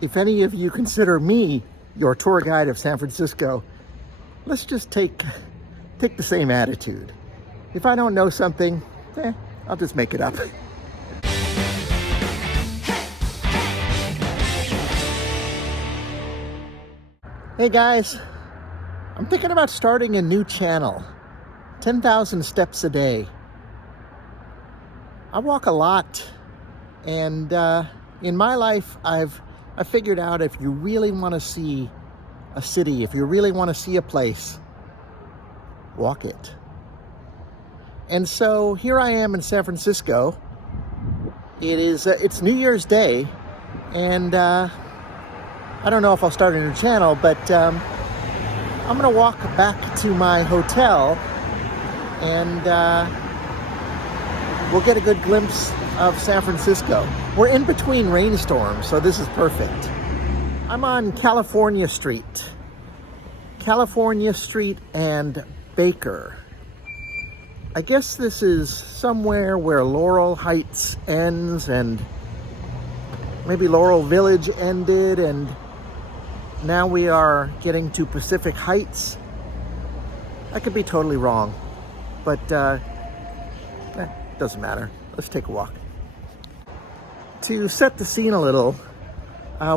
if any of you consider me your tour guide of San Francisco, let's just take the same attitude. If I don't know something, I'll just make it up. Hey guys, I'm thinking about starting a new channel, 10,000 steps a day. I walk a lot, and in my life, I figured out if you really want to see a city, if you really want to see a place, walk it. And so here I am in San Francisco. It's New Year's Day, and I don't know if I'll start a new channel, but I'm gonna walk back to my hotel, and we'll get a good glimpse of San Francisco. We're in between rainstorms, so this is perfect. I'm on California Street and Baker. I guess this is somewhere where Laurel Heights ends and maybe Laurel Village ended, and now we are getting to Pacific Heights. I could be totally wrong, but doesn't matter. Let's take a walk. To set the scene a little,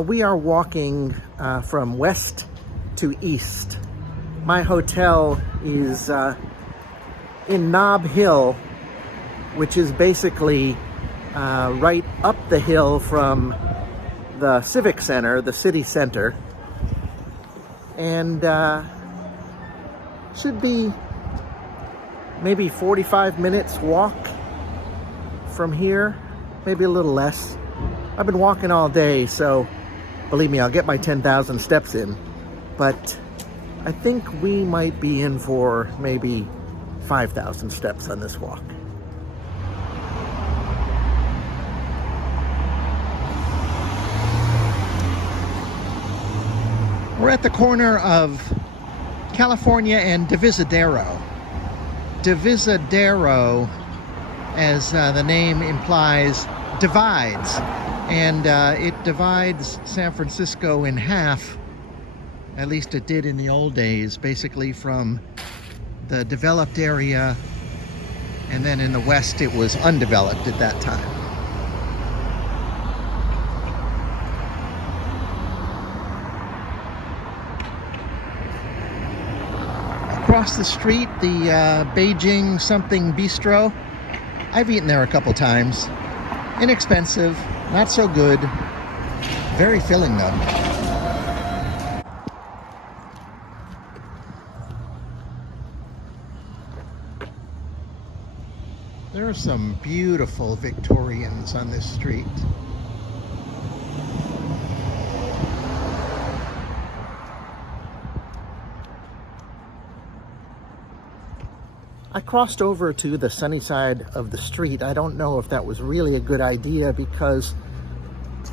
we are walking from west to east. My hotel is in Nob Hill, which is basically right up the hill from the Civic Center, the city center, and should be maybe 45 minutes walk from here, maybe a little less. I've been walking all day, so believe me, I'll get my 10,000 steps in, but I think we might be in for maybe 5,000 steps on this walk. We're at the corner of California and Divisadero. Divisadero, as the name implies, divides. And it divides San Francisco in half. At least it did in the old days, basically from the developed area, and then in the west it was undeveloped at that time. Across the street, the Beijing something bistro. I've eaten there a couple times. Inexpensive, not so good, very filling though. There are some beautiful Victorians on this street. I crossed over to the sunny side of the street. I don't know if that was really a good idea because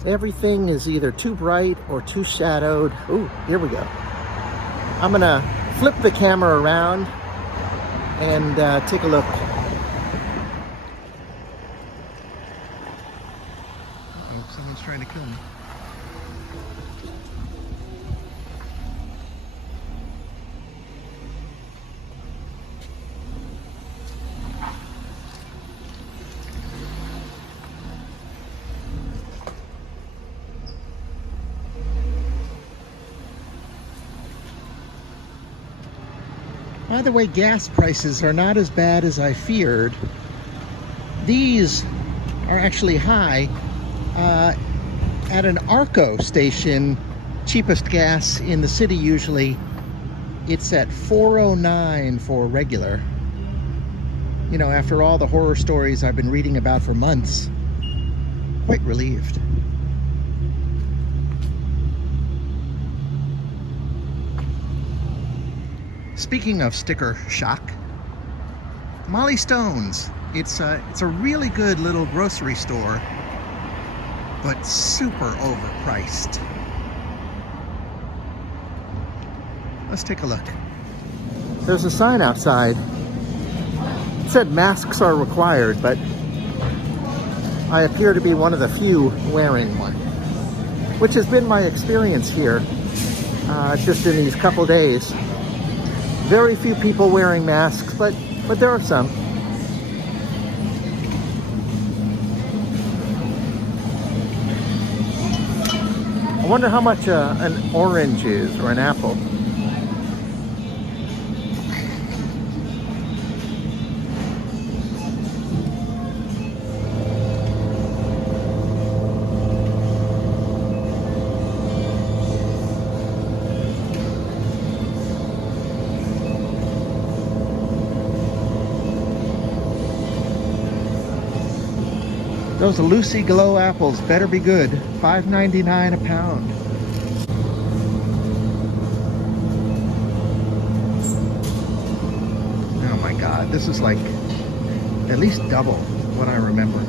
everything is either too bright or too shadowed. Ooh, here we go. I'm gonna flip the camera around and take a look. Uh-oh, someone's trying to kill me. By the way, gas prices are not as bad as I feared. These are actually high. At an Arco station, cheapest gas in the city usually, it's at $4.09 for regular. You know, after all the horror stories I've been reading about for months, quite relieved. Speaking of sticker shock, Molly Stone's. It's a really good little grocery store, but super overpriced. Let's take a look. There's a sign outside. It said masks are required, but I appear to be one of the few wearing one. which has been my experience here just in these couple days. Very few people wearing masks, but there are some. I wonder how much an orange is, or an apple. Those Lucy Glow apples better be good. $5.99 a pound. Oh my God, this is like at least double what I remember.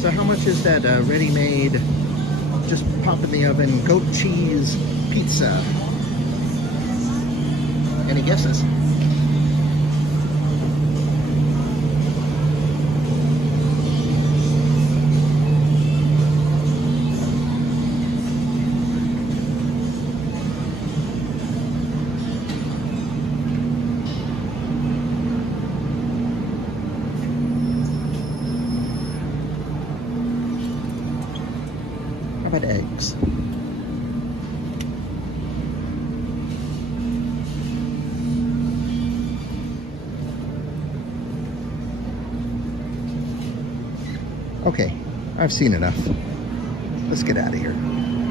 So how much is that ready-made, just pop in the oven, goat cheese pizza? Any guesses? How about eggs? Okay, I've seen enough. Let's get out of here.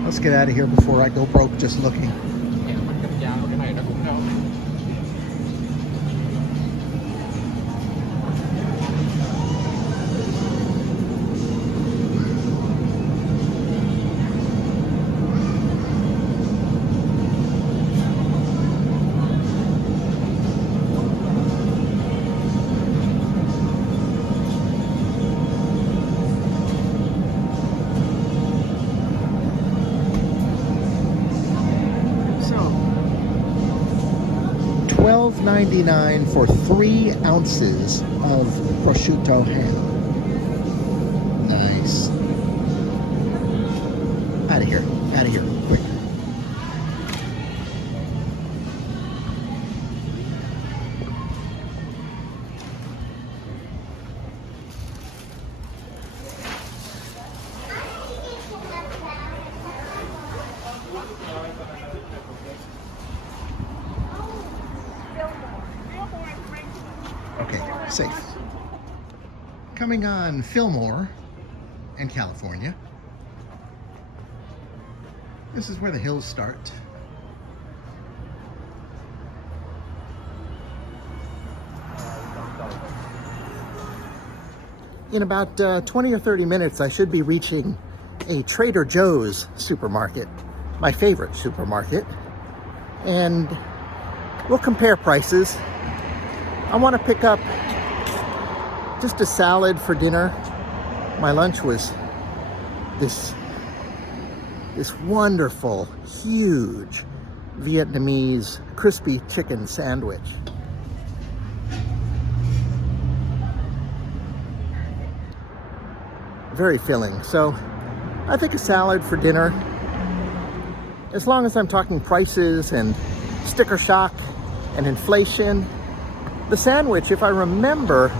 Let's get out of here before I go broke just looking. $12.99 for 3 ounces of prosciutto ham. Nice. Out of here. Out of here. Quick. Okay, safe. Coming on Fillmore in California. This is where the hills start. In about 20 or 30 minutes, I should be reaching a Trader Joe's supermarket, my favorite supermarket, and we'll compare prices. I want to pick up just a salad for dinner. My lunch was this wonderful, huge Vietnamese crispy chicken sandwich. Very filling. So I think a salad for dinner, as long as I'm talking prices and sticker shock and inflation. The sandwich, if I remember,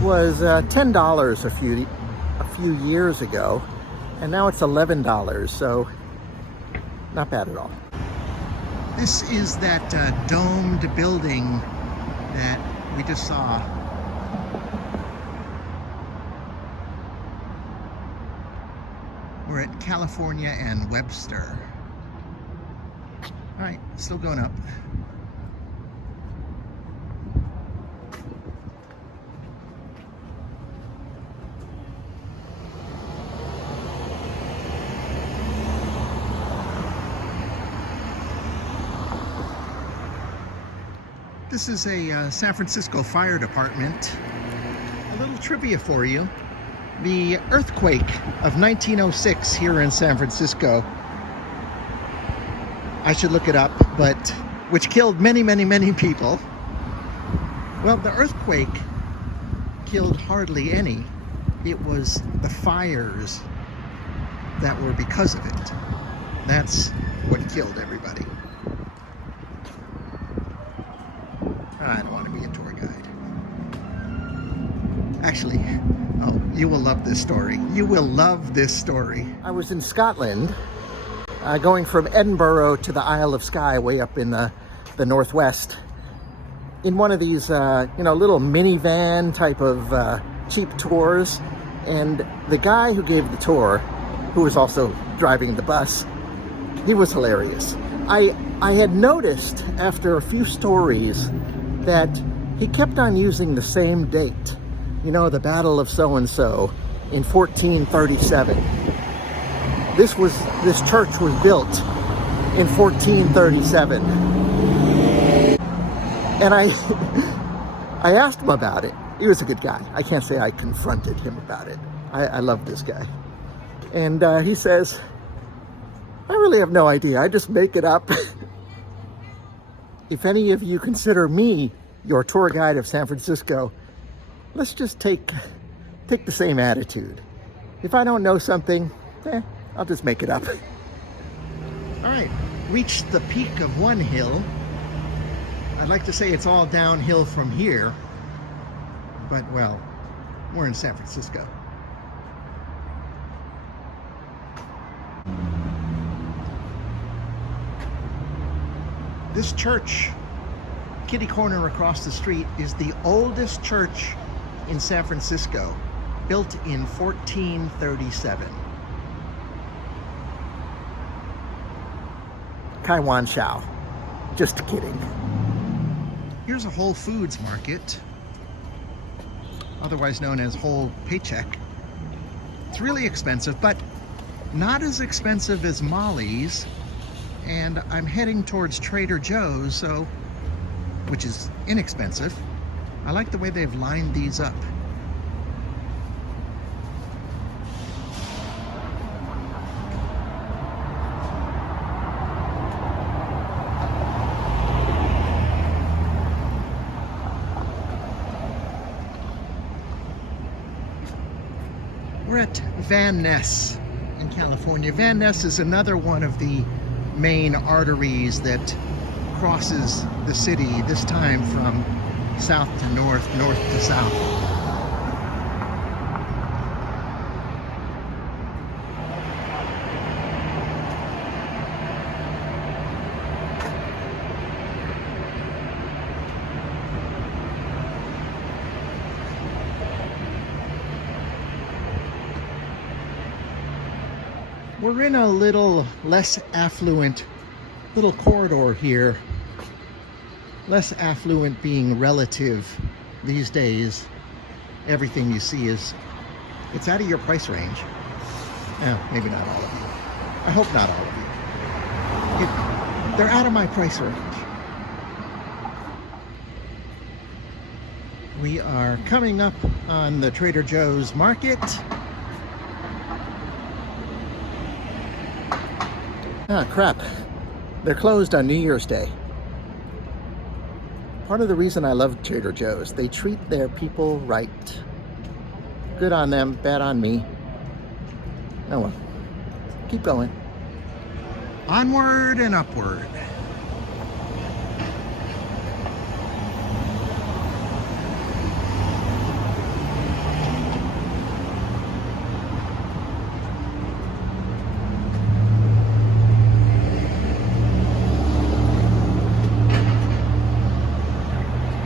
was $10 a few years ago, and now it's $11, so not bad at all. This is that domed building that we just saw. We're at California and Webster. All right, still going up. This is a San Francisco Fire Department. A little trivia for you. The earthquake of 1906 here in San Francisco, I should look it up, but which killed many, many, many people. Well, the earthquake killed hardly any. It was the fires that were because of it. That's what killed everybody. I don't want to be a tour guide. Actually, oh, you will love this story. You will love this story. I was in Scotland, going from Edinburgh to the Isle of Skye, way up in the northwest, in one of these, little minivan type of cheap tours. And the guy who gave the tour, who was also driving the bus, he was hilarious. I had noticed after a few stories that he kept on using the same date. You know, the Battle of so-and-so in 1437. This church was built in 1437. And I asked him about it. He was a good guy. I can't say I confronted him about it. I love this guy. And he says, I really have no idea. I just make it up. If any of you consider me your tour guide of San Francisco, let's just take the same attitude. If I don't know something, I'll just make it up. All right, reached the peak of one hill. I'd like to say it's all downhill from here, but well, we're in San Francisco. This church, kitty corner across the street, is the oldest church in San Francisco, built in 1437. Kai Wan Chao. Just kidding. Here's a Whole Foods market, otherwise known as Whole Paycheck. It's really expensive, but not as expensive as Molly's. And I'm heading towards Trader Joe's, which is inexpensive. I like the way they've lined these up. We're at Van Ness in California. Van Ness is another one of the main arteries that crosses the city, this time from south to north, north to south. We're in a little less affluent little corridor here. Less affluent being relative these days. Everything you see it's out of your price range. Maybe not all of you. I hope not all of you. They're out of my price range. We are coming up on the Trader Joe's market. Ah, crap. They're closed on New Year's Day. Part of the reason I love Trader Joe's, they treat their people right. Good on them, bad on me. Oh well, keep going. Onward and upward.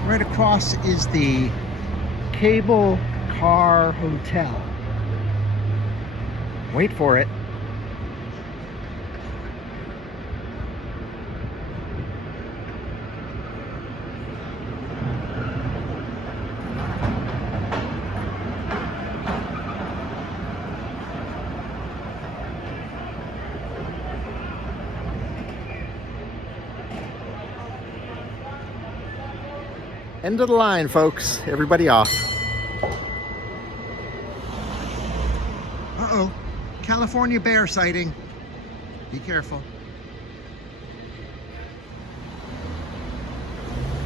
Right across is the Cable Car Hotel. Wait for it. End of the line, folks. Everybody off. Uh-oh. California bear sighting. Be careful.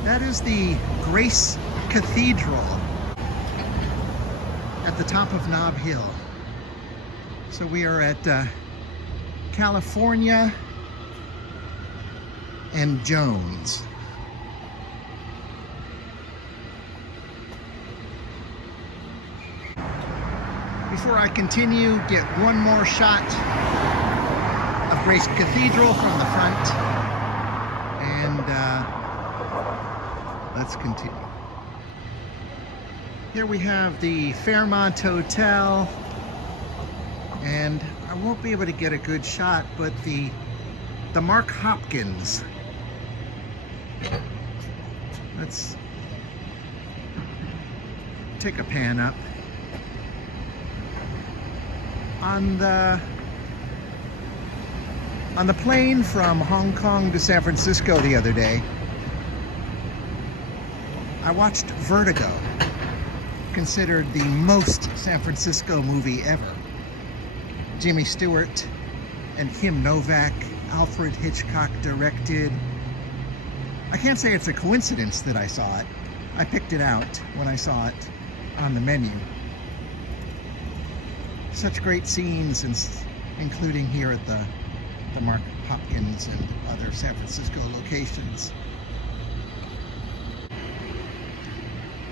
That is the Grace Cathedral at the top of Nob Hill. So we are at California and Jones. Before I continue, get one more shot of Grace Cathedral from the front, and let's continue. Here we have the Fairmont Hotel, and I won't be able to get a good shot, but the Mark Hopkins. Let's take a pan up. On the plane from Hong Kong to San Francisco the other day, I watched Vertigo, considered the most San Francisco movie ever. Jimmy Stewart and Kim Novak, Alfred Hitchcock directed. I can't say it's a coincidence that I saw it. I picked it out when I saw it on the menu. Such great scenes, including here at the Mark Hopkins and other San Francisco locations.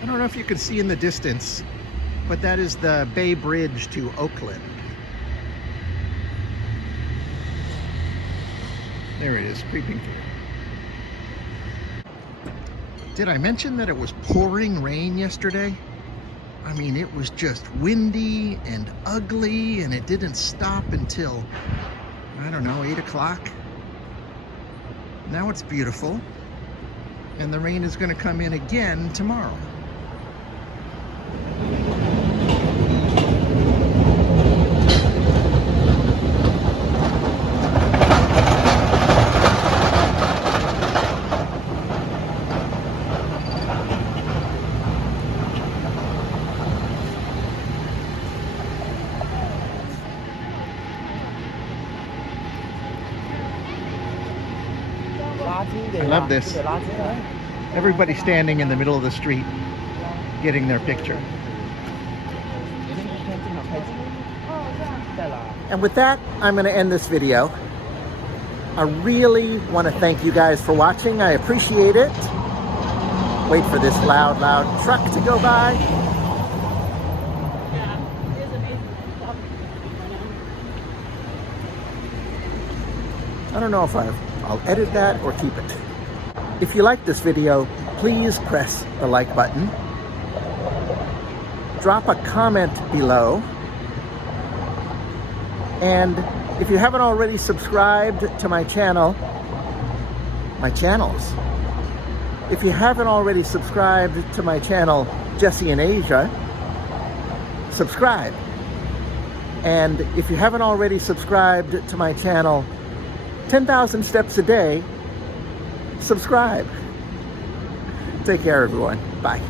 I don't know if you can see in the distance, but that is the Bay Bridge to Oakland. There it is, creeping through. Did I mention that it was pouring rain yesterday? I mean, it was just windy and ugly, and it didn't stop until, I don't know, 8 o'clock. Now it's beautiful, and the rain is going to come in again tomorrow. I love this. Everybody standing in the middle of the street getting their picture. And with that, I'm going to end this video. I really want to thank you guys for watching. I appreciate it. Wait for this loud truck to go by. I don't know if I'll edit that or keep it. If you like this video, please press the like button. Drop a comment below. And if you haven't already subscribed to my channels, if you haven't already subscribed to my channel, Jesse in Asia, subscribe. And if you haven't already subscribed to my channel, 10,000 Steps a Day, subscribe. Take care, everyone. Bye.